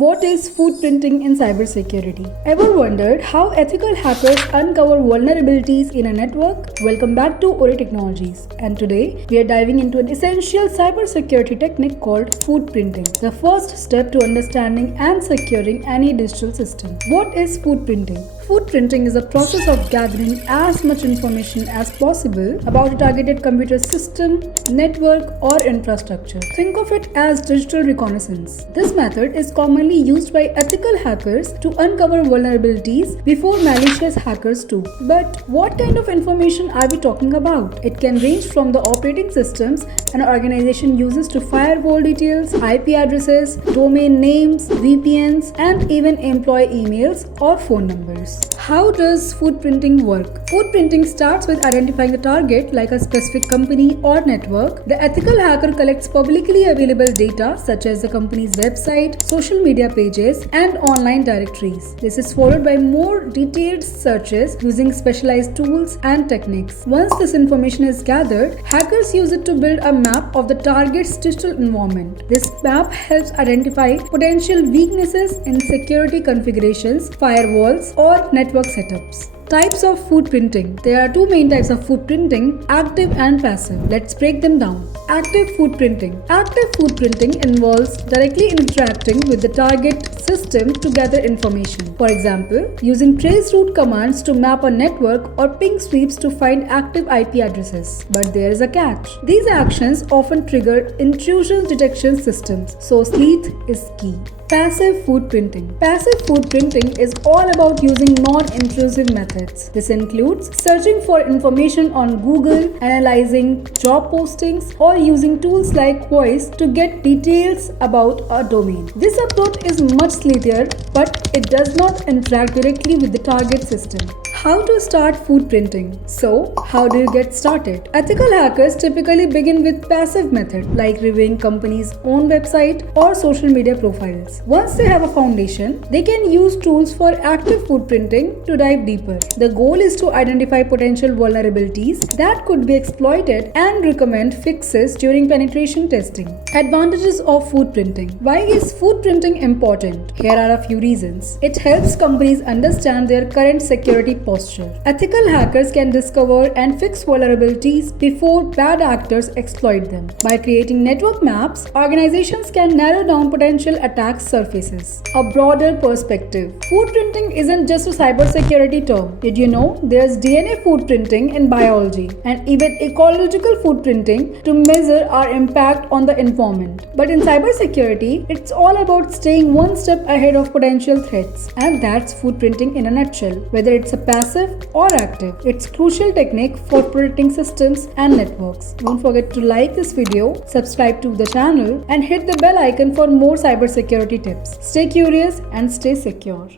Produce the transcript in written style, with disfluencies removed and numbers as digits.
What is footprinting in cybersecurity? Ever wondered how ethical hackers uncover vulnerabilities in a network? Welcome back to Orage Technologies, and today we are diving into an essential cybersecurity technique called footprinting, the first step to understanding and securing any digital system. What is footprinting? Footprinting is a process of gathering as much information as possible about a targeted computer system, network, or infrastructure. Think of it as digital reconnaissance. This method is commonly used by ethical hackers to uncover vulnerabilities before malicious hackers do. But what kind of information are we talking about? It can range from the operating systems an organization uses to firewall details, IP addresses, domain names, VPNs, and even employee emails or phone numbers. How does footprinting work? Footprinting starts with identifying a target like a specific company or network. The ethical hacker collects publicly available data such as the company's website, social media pages, and online directories. This is followed by more detailed searches using specialized tools and techniques. Once this information is gathered, hackers use it to build a map of the target's digital environment. This map helps identify potential weaknesses in security configurations, firewalls, or network setups. Types of footprinting. There are two main types of footprinting, active and passive. Let's break them down. Active footprinting. Active footprinting involves directly interacting with the target system to gather information. For example, using traceroute commands to map a network or ping sweeps to find active IP addresses. But there is a catch. These actions often trigger intrusion detection systems, so stealth is key. Passive footprinting. Passive footprinting is all about using non-intrusive methods. This includes searching for information on Google, analyzing job postings, or using tools like Voice to get details about a domain. This approach is much sleuthier, but it does not interact directly with the target system. How to start footprinting? So, how do you get started? Ethical hackers typically begin with passive method like reviewing companies' own website or social media profiles. Once they have a foundation, they can use tools for active footprinting to dive deeper. The goal is to identify potential vulnerabilities that could be exploited and recommend fixes during penetration testing. Advantages of footprinting. Why is footprinting important? Here are a few reasons. It helps companies understand their current security posture. Ethical hackers can discover and fix vulnerabilities before bad actors exploit them. By creating network maps, organizations can narrow down potential attack surfaces. A broader perspective. Footprinting isn't just a cybersecurity term. Did you know there's DNA footprinting in biology and even ecological footprinting to measure our impact on the environment? But in cybersecurity, it's all about staying one step ahead of potential threats. And that's footprinting in a nutshell. Whether it's a passive or active, it's a crucial technique for protecting systems and networks. Don't forget to like this video, subscribe to the channel, and hit the bell icon for more cybersecurity tips. Stay curious and stay secure.